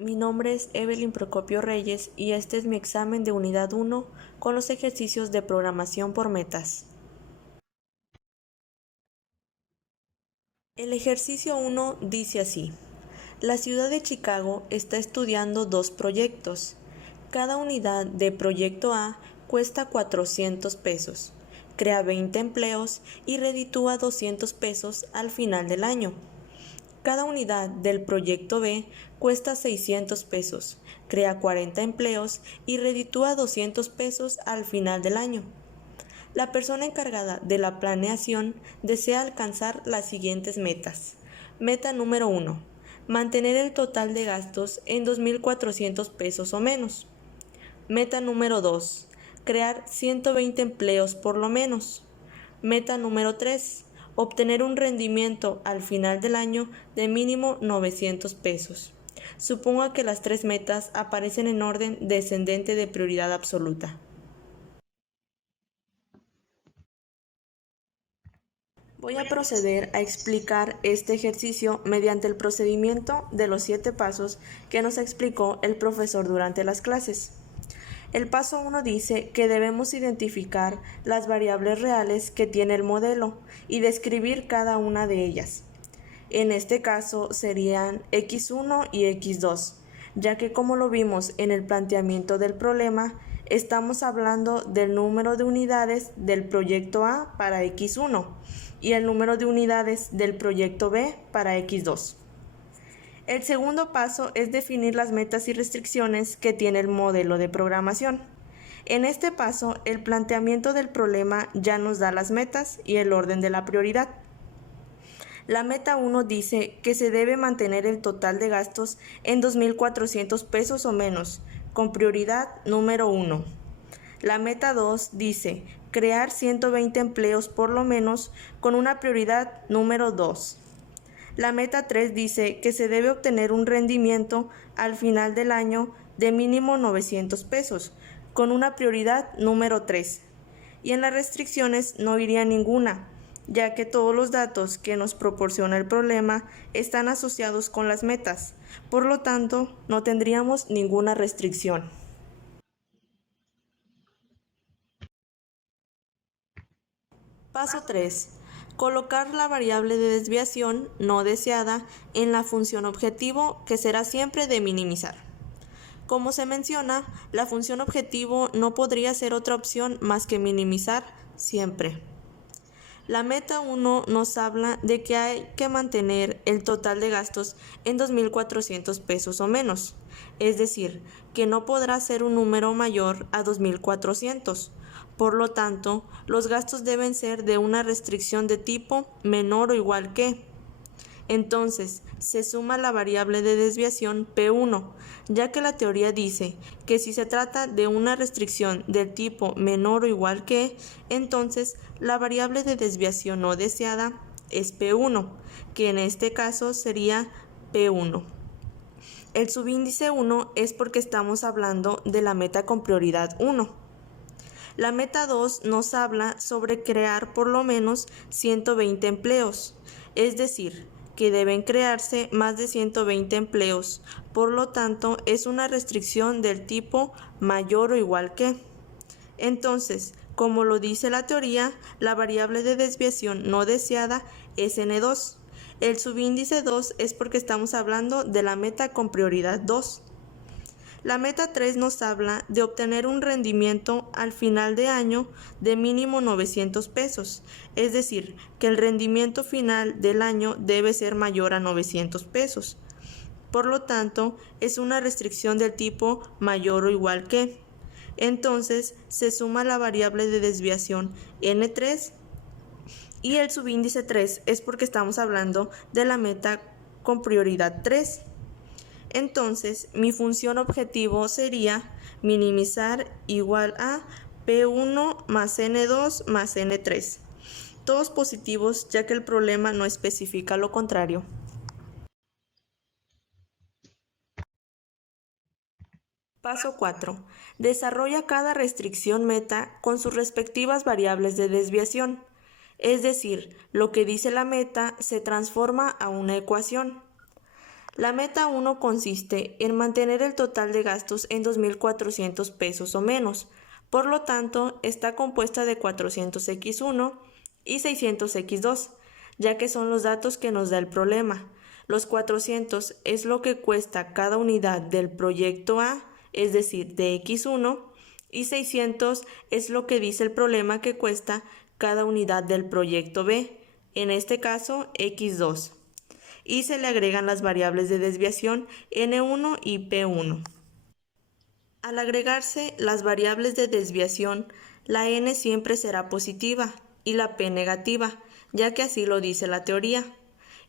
Mi nombre es Evelyn Procopio Reyes y este es mi examen de unidad 1 con los ejercicios de programación por metas. El ejercicio 1 dice así: la ciudad de Chicago está estudiando dos proyectos. Cada unidad de proyecto A cuesta 400 pesos, crea 20 empleos y reditúa 200 pesos al final del año. Cada unidad del proyecto B cuesta 600 pesos, crea 40 empleos y reditúa 200 pesos al final del año. La persona encargada de la planeación desea alcanzar las siguientes metas. Meta número 1. Mantener el total de gastos en 2.400 pesos o menos. Meta número 2. Crear 120 empleos por lo menos. Meta número 3. Obtener un rendimiento al final del año de mínimo 900 pesos. Suponga que las tres metas aparecen en orden descendente de prioridad absoluta. Voy a proceder a explicar este ejercicio mediante el procedimiento de los 7 pasos que nos explicó el profesor durante las clases. El paso 1 dice que debemos identificar las variables reales que tiene el modelo y describir cada una de ellas. En este caso serían x1 y x2, ya que como lo vimos en el planteamiento del problema, estamos hablando del número de unidades del proyecto A para x1 y el número de unidades del proyecto B para x2. El segundo paso es definir las metas y restricciones que tiene el modelo de programación. En este paso, el planteamiento del problema ya nos da las metas y el orden de la prioridad. La meta 1 dice que se debe mantener el total de gastos en 2.400 pesos o menos, con prioridad número 1. La meta 2 dice crear 120 empleos por lo menos, con una prioridad número 2. La meta 3 dice que se debe obtener un rendimiento al final del año de mínimo 900 pesos, con una prioridad número 3. Y en las restricciones no iría ninguna, ya que todos los datos que nos proporciona el problema están asociados con las metas. Por lo tanto, no tendríamos ninguna restricción. Paso 3. Colocar la variable de desviación no deseada en la función objetivo, que será siempre de minimizar. Como se menciona, la función objetivo no podría ser otra opción más que minimizar siempre. La meta 1 nos habla de que hay que mantener el total de gastos en 2.400 pesos o menos, es decir, que no podrá ser un número mayor a 2.400. Por lo tanto, los gastos deben ser de una restricción de tipo menor o igual que. Entonces, se suma la variable de desviación P1, ya que la teoría dice que si se trata de una restricción del tipo menor o igual que, entonces la variable de desviación no deseada es P1, que en este caso sería P1. El subíndice 1 es porque estamos hablando de la meta con prioridad 1. La meta 2 nos habla sobre crear por lo menos 120 empleos, es decir, que deben crearse más de 120 empleos, por lo tanto es una restricción del tipo mayor o igual que. Entonces, como lo dice la teoría, la variable de desviación no deseada es N2. El subíndice 2 es porque estamos hablando de la meta con prioridad 2. La meta 3 nos habla de obtener un rendimiento al final de año de mínimo 900 pesos, es decir, que el rendimiento final del año debe ser mayor a 900 pesos. Por lo tanto, es una restricción del tipo mayor o igual que. Entonces, se suma la variable de desviación N3 y el subíndice 3 es porque estamos hablando de la meta con prioridad 3. Entonces, mi función objetivo sería minimizar igual a P1 más N2 más N3. Todos positivos, ya que el problema no especifica lo contrario. Paso 4. Desarrolla cada restricción meta con sus respectivas variables de desviación. Es decir, lo que dice la meta se transforma a una ecuación. La meta 1 consiste en mantener el total de gastos en 2.400 pesos o menos. Por lo tanto, está compuesta de 400x1 y 600x2, ya que son los datos que nos da el problema. Los 400 es lo que cuesta cada unidad del proyecto A, es decir, de x1, y 600 es lo que dice el problema que cuesta cada unidad del proyecto B, en este caso x2. Y se le agregan las variables de desviación N1 y P1. Al agregarse las variables de desviación, la N siempre será positiva y la P negativa, ya que así lo dice la teoría.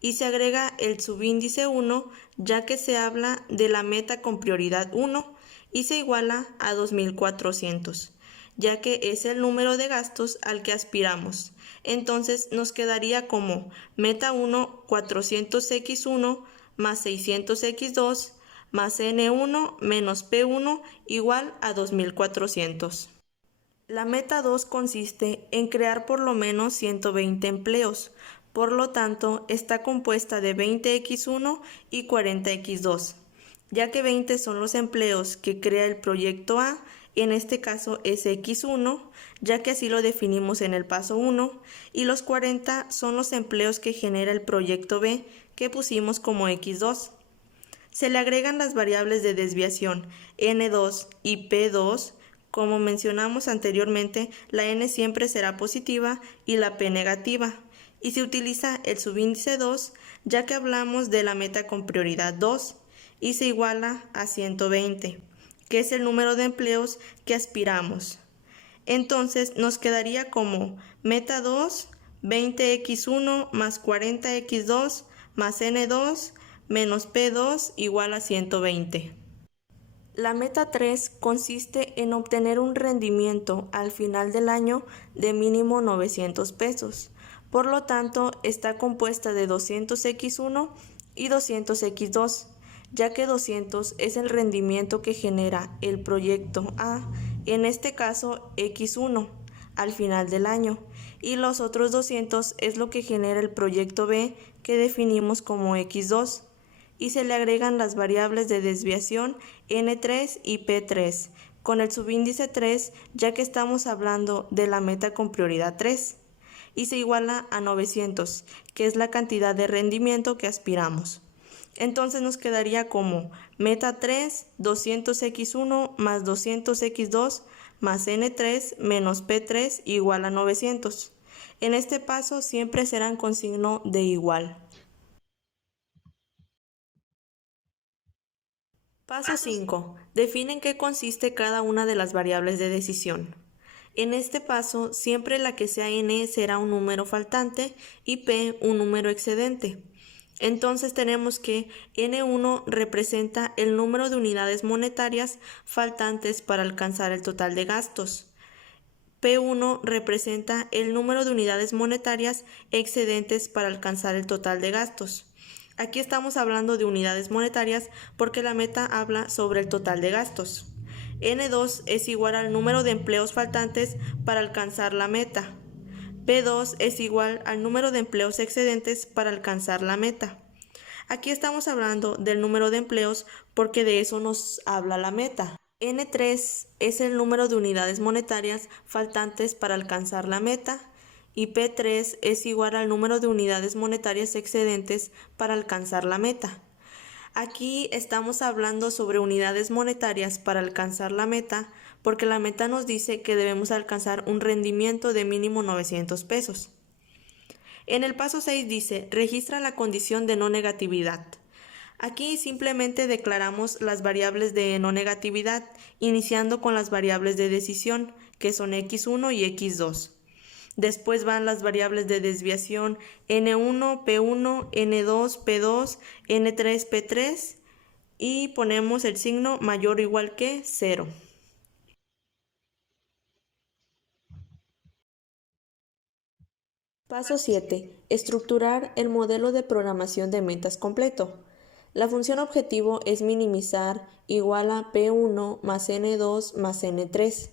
Y se agrega el subíndice 1, ya que se habla de la meta con prioridad 1 y se iguala a 2.400, ya que es el número de gastos al que aspiramos. Entonces nos quedaría como meta 1 400x1 más 600x2 más N1 menos P1 igual a 2.400. La meta 2 consiste en crear por lo menos 120 empleos, por lo tanto está compuesta de 20x1 y 40x2, ya que 20 son los empleos que crea el proyecto A, en este caso es x1, ya que así lo definimos en el paso 1, y los 40 son los empleos que genera el proyecto B, que pusimos como x2. Se le agregan las variables de desviación N2 y P2. Como mencionamos anteriormente, la N siempre será positiva y la P negativa, y se utiliza el subíndice 2, ya que hablamos de la meta con prioridad 2, y se iguala a 120, que es el número de empleos que aspiramos. Entonces nos quedaría como meta 2, 20x1 más 40x2 más N2 menos P2 igual a 120. La meta 3 consiste en obtener un rendimiento al final del año de mínimo 900 pesos. Por lo tanto, está compuesta de 200x1 y 200x2, ya que 200 es el rendimiento que genera el proyecto A, en este caso x1, al final del año, y los otros 200 es lo que genera el proyecto B, que definimos como x2, y se le agregan las variables de desviación N3 y P3, con el subíndice 3, ya que estamos hablando de la meta con prioridad 3, y se iguala a 900, que es la cantidad de rendimiento que aspiramos. Entonces nos quedaría como meta 3, 200x1 más 200x2 más N3 menos P3 igual a 900. En este paso siempre serán con signo de igual. Paso 5. Define en qué consiste cada una de las variables de decisión. En este paso, siempre la que sea n será un número faltante y p un número excedente. Entonces tenemos que N1 representa el número de unidades monetarias faltantes para alcanzar el total de gastos. P1 representa el número de unidades monetarias excedentes para alcanzar el total de gastos. Aquí estamos hablando de unidades monetarias porque la meta habla sobre el total de gastos. N2 es igual al número de empleos faltantes para alcanzar la meta. P2 es igual al número de empleos excedentes para alcanzar la meta. Aquí estamos hablando del número de empleos porque de eso nos habla la meta. N3 es el número de unidades monetarias faltantes para alcanzar la meta y P3 es igual al número de unidades monetarias excedentes para alcanzar la meta. Aquí estamos hablando sobre unidades monetarias para alcanzar la meta porque la meta nos dice que debemos alcanzar un rendimiento de mínimo 900 pesos. En el paso 6 dice, registra la condición de no negatividad. Aquí simplemente declaramos las variables de no negatividad, iniciando con las variables de decisión, que son x1 y x2. Después van las variables de desviación N1, P1, N2, P2, N3, P3 y ponemos el signo mayor o igual que 0. Paso 7. Estructurar el modelo de programación de metas completo. La función objetivo es minimizar igual a P1 más N2 más N3.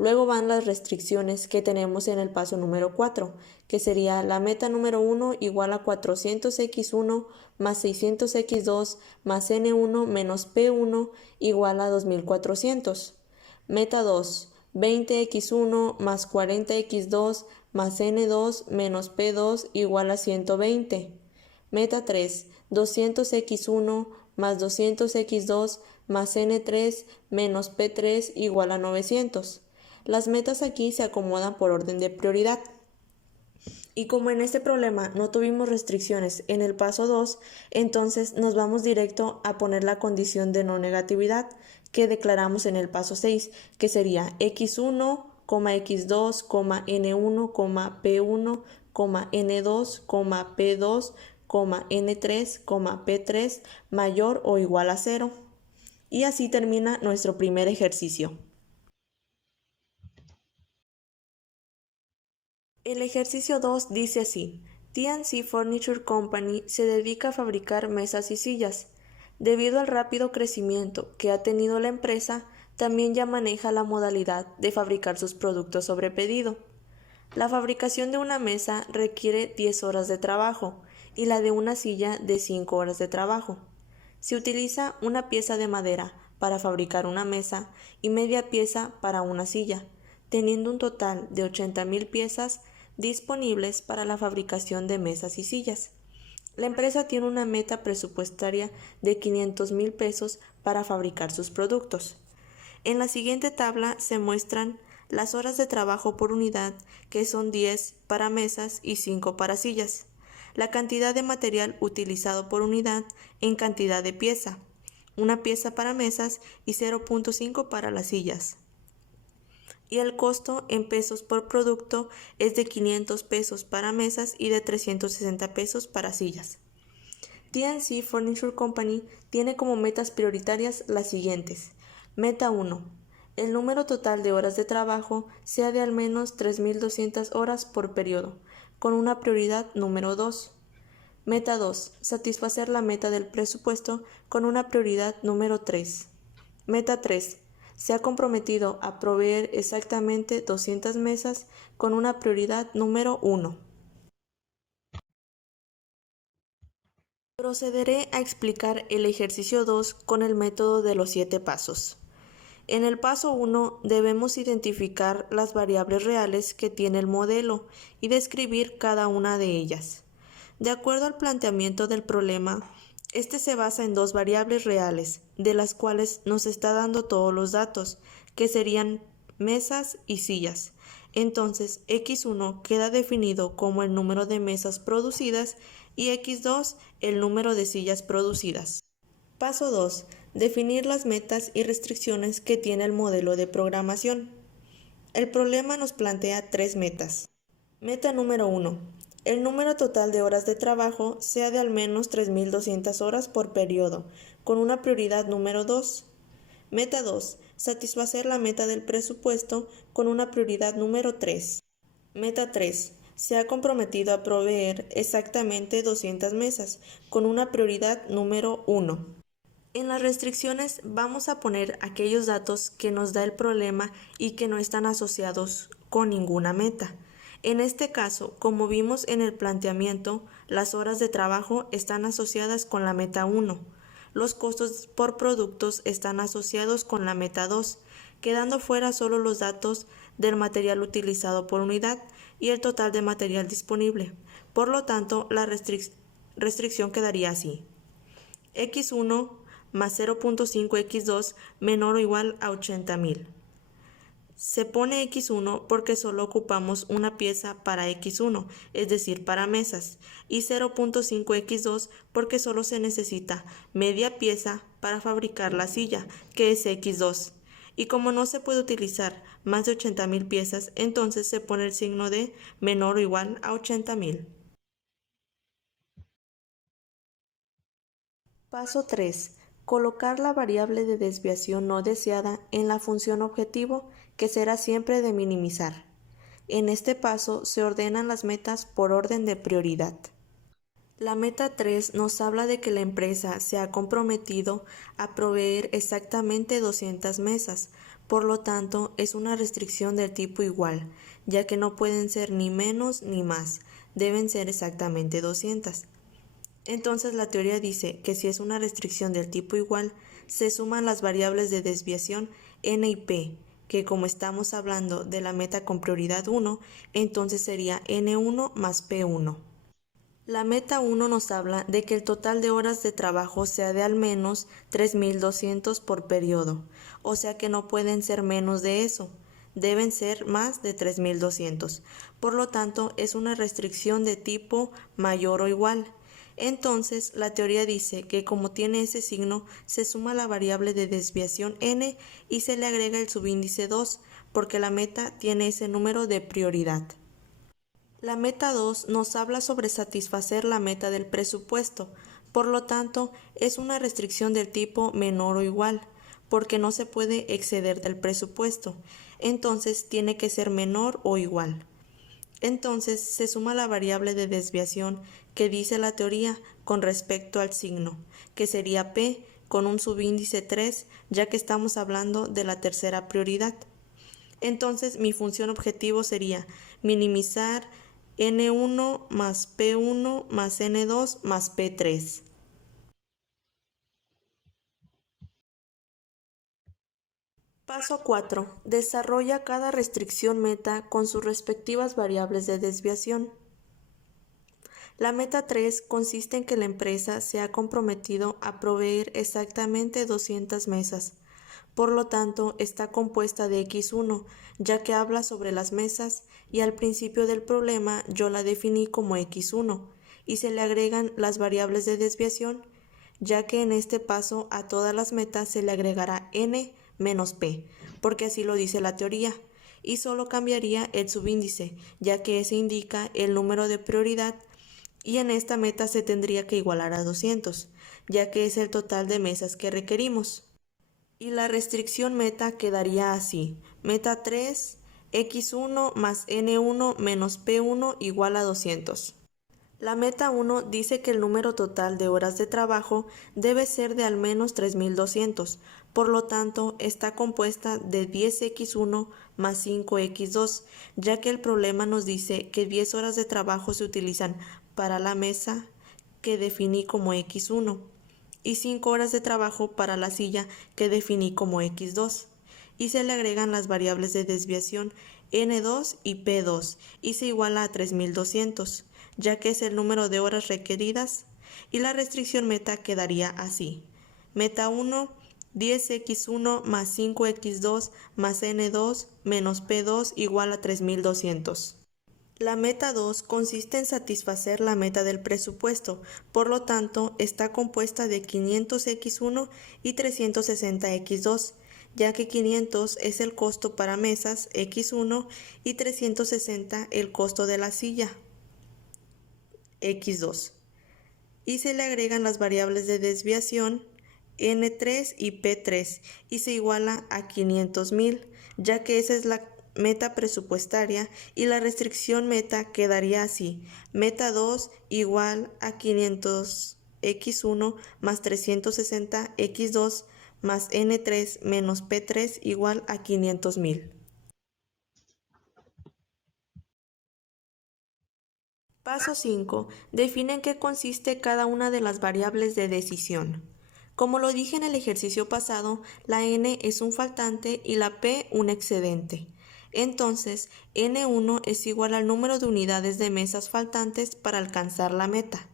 Luego van las restricciones que tenemos en el paso número 4, que sería la meta número 1 igual a 400x1 más 600x2 más n1 menos p1 igual a 2400. Meta 2, 20x1 más 40x2 más n2 menos p2 igual a 120. Meta 3, 200x1 más 200x2 más n3 menos p3 igual a 900. Las metas aquí se acomodan por orden de prioridad. Y como en este problema no tuvimos restricciones en el paso 2, entonces nos vamos directo a poner la condición de no negatividad que declaramos en el paso 6, que sería x1, x2, n1, p1, n2, p2, n3, p3 mayor o igual a 0. Y así termina nuestro primer ejercicio. El ejercicio 2 dice así: TNC Furniture Company se dedica a fabricar mesas y sillas. Debido al rápido crecimiento que ha tenido la empresa, también ya maneja la modalidad de fabricar sus productos sobre pedido. La fabricación de una mesa requiere 10 horas de trabajo y la de una silla de 5 horas de trabajo. Se utiliza una pieza de madera para fabricar una mesa y media pieza para una silla, teniendo un total de 80,000 piezas disponibles para la fabricación de mesas y sillas. La empresa tiene una meta presupuestaria de 500,000 pesos para fabricar sus productos. En la siguiente tabla se muestran las horas de trabajo por unidad, que son 10 para mesas y 5 para sillas, la cantidad de material utilizado por unidad en cantidad de pieza, una pieza para mesas y 0.5 para las sillas. Y el costo en pesos por producto es de 500 pesos para mesas y de 360 pesos para sillas. TNC Furniture Company tiene como metas prioritarias las siguientes. Meta 1. El número total de horas de trabajo sea de al menos 3,200 horas por periodo, con una prioridad número 2. Meta 2. Satisfacer la meta del presupuesto con una prioridad número 3. Meta 3. Se ha comprometido a proveer exactamente 200 mesas con una prioridad número 1. Procederé a explicar el ejercicio 2 con el método de los 7 pasos. En el paso 1 debemos identificar las variables reales que tiene el modelo y describir cada una de ellas. De acuerdo al planteamiento del problema, este se basa en dos variables reales, de las cuales nos está dando todos los datos, que serían mesas y sillas. Entonces, x1 queda definido como el número de mesas producidas y x2 el número de sillas producidas. Paso 2. Definir las metas y restricciones que tiene el modelo de programación. El problema nos plantea 3 metas. Meta número 1. El número total de horas de trabajo sea de al menos 3,200 horas por periodo, con una prioridad número 2. Meta 2. Satisfacer la meta del presupuesto con una prioridad número 3. Meta 3. Se ha comprometido a proveer exactamente 200 mesas, con una prioridad número 1. En las restricciones vamos a poner aquellos datos que nos da el problema y que no están asociados con ninguna meta. En este caso, como vimos en el planteamiento, las horas de trabajo están asociadas con la meta 1. Los costos por productos están asociados con la meta 2, quedando fuera solo los datos del material utilizado por unidad y el total de material disponible. Por lo tanto, la restricción quedaría así: x1 más 0.5x2 menor o igual a 80,000. Se pone x1 porque solo ocupamos una pieza para x1, es decir, para mesas, y 0.5x2 porque solo se necesita media pieza para fabricar la silla, que es x2. Y como no se puede utilizar más de 80,000 piezas, entonces se pone el signo de menor o igual a 80,000. Paso 3. Colocar la variable de desviación no deseada en la función objetivo, que será siempre de minimizar. En este paso se ordenan las metas por orden de prioridad. La meta 3 nos habla de que la empresa se ha comprometido a proveer exactamente 200 mesas, por lo tanto es una restricción del tipo igual, ya que no pueden ser ni menos ni más, deben ser exactamente 200. Entonces la teoría dice que si es una restricción del tipo igual, se suman las variables de desviación n y p, que como estamos hablando de la meta con prioridad 1, entonces sería n1 más p1. La meta 1 nos habla de que el total de horas de trabajo sea de al menos 3.200 por periodo, o sea que no pueden ser menos de eso, deben ser más de 3.200. Por lo tanto, es una restricción de tipo mayor o igual. Entonces, la teoría dice que como tiene ese signo, se suma la variable de desviación n y se le agrega el subíndice 2, porque la meta tiene ese número de prioridad. La meta 2 nos habla sobre satisfacer la meta del presupuesto, por lo tanto es una restricción del tipo menor o igual, porque no se puede exceder del presupuesto, entonces tiene que ser menor o igual. Entonces se suma la variable de desviación que dice la teoría con respecto al signo, que sería P con un subíndice 3, ya que estamos hablando de la tercera prioridad. Entonces mi función objetivo sería minimizar N1 más P1 más N2 más P3. Paso 4. Desarrolla cada restricción meta con sus respectivas variables de desviación. La meta 3 consiste en que la empresa se ha comprometido a proveer exactamente 200 mesas. Por lo tanto, está compuesta de X1, ya que habla sobre las mesas, y al principio del problema yo la definí como X1, y se le agregan las variables de desviación, ya que en este paso a todas las metas se le agregará n menos p, porque así lo dice la teoría, y solo cambiaría el subíndice, ya que ese indica el número de prioridad, y en esta meta se tendría que igualar a 200, ya que es el total de mesas que requerimos. Y la restricción meta quedaría así: meta 3, x1 más n1 menos p1 igual a 200. La meta 1 dice que el número total de horas de trabajo debe ser de al menos 3.200, por lo tanto está compuesta de 10x1 más 5x2, ya que el problema nos dice que 10 horas de trabajo se utilizan para la mesa que definí como x1 y 5 horas de trabajo para la silla que definí como x2, y se le agregan las variables de desviación n2 y p2 y se iguala a 3.200, ya que es el número de horas requeridas, y la restricción meta quedaría así: meta 1, 10x1 más 5x2 más n2 menos p2 igual a 3.200. La meta 2 consiste en satisfacer la meta del presupuesto, por lo tanto está compuesta de 500x1 y 360x2, ya que 500 es el costo para mesas x1 y 360 el costo de la silla x2, y se le agregan las variables de desviación n3 y p3 y se iguala a 500.000, ya que esa es la meta presupuestaria, y la restricción meta quedaría así: meta 2 igual a 500x1 más 360x2 más n3 menos p3 igual a 500.000. Paso 5. Define en qué consiste cada una de las variables de decisión. Como lo dije en el ejercicio pasado, la n es un faltante y la p un excedente. Entonces, n1 es igual al número de unidades de mesas faltantes para alcanzar la meta.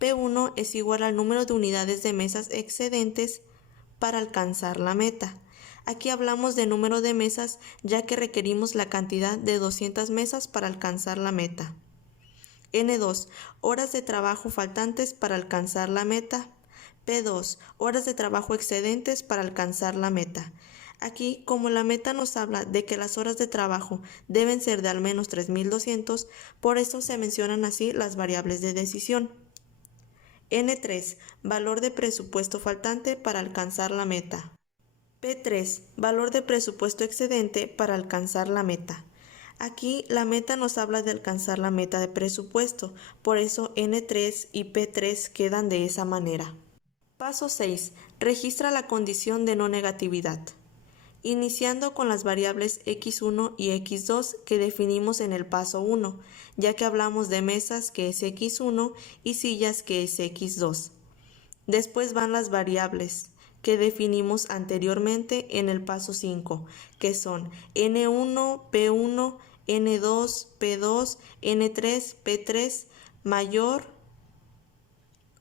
p1 es igual al número de unidades de mesas excedentes para alcanzar la meta. Aquí hablamos de número de mesas, ya que requerimos la cantidad de 200 mesas para alcanzar la meta. N2, horas de trabajo faltantes para alcanzar la meta. P2, horas de trabajo excedentes para alcanzar la meta. Aquí, como la meta nos habla de que las horas de trabajo deben ser de al menos 3.200, por eso se mencionan así las variables de decisión. N3, valor de presupuesto faltante para alcanzar la meta. P3, valor de presupuesto excedente para alcanzar la meta. Aquí la meta nos habla de alcanzar la meta de presupuesto, por eso N3 y P3 quedan de esa manera. Paso 6. Registra la condición de no negatividad. Iniciando con las variables x1 y x2 que definimos en el paso 1, ya que hablamos de mesas que es x1 y sillas que es x2. Después van las variables que definimos anteriormente en el paso 5, que son N1, P1, N2, P2, N3, P3 mayor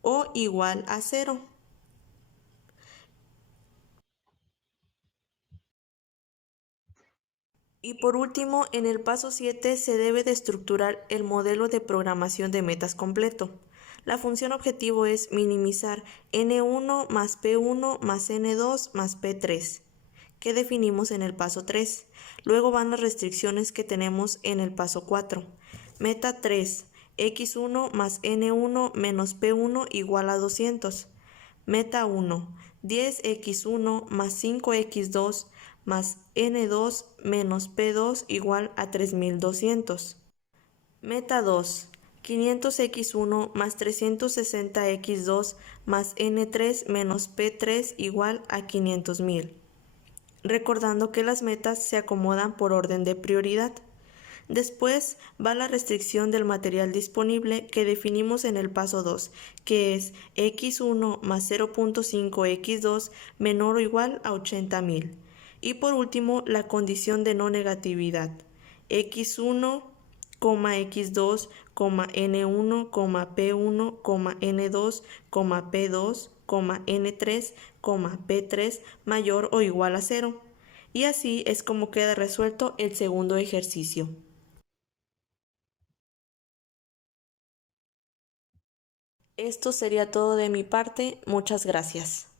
o igual a 0. Y por último, en el paso 7 se debe de estructurar el modelo de programación de metas completo. La función objetivo es minimizar N1 más P1 más N2 más P3, que definimos en el paso 3. Luego van las restricciones que tenemos en el paso 4. Meta 3, x1 más N1 menos P1 igual a 200. Meta 1, 10x1 más 5x2 más N2 menos P2 igual a 3200. Meta 2, 500x1 más 360x2 más N3 menos P3 igual a 500.000. Recordando que las metas se acomodan por orden de prioridad. Después va la restricción del material disponible que definimos en el paso 2, que es x1 más 0.5x2 menor o igual a 80.000. Y por último, la condición de no negatividad, x1, x2, n1, p1, n2, p2, n3, p3 mayor o igual a 0. Y así es como queda resuelto el segundo ejercicio. Esto sería todo de mi parte. Muchas gracias.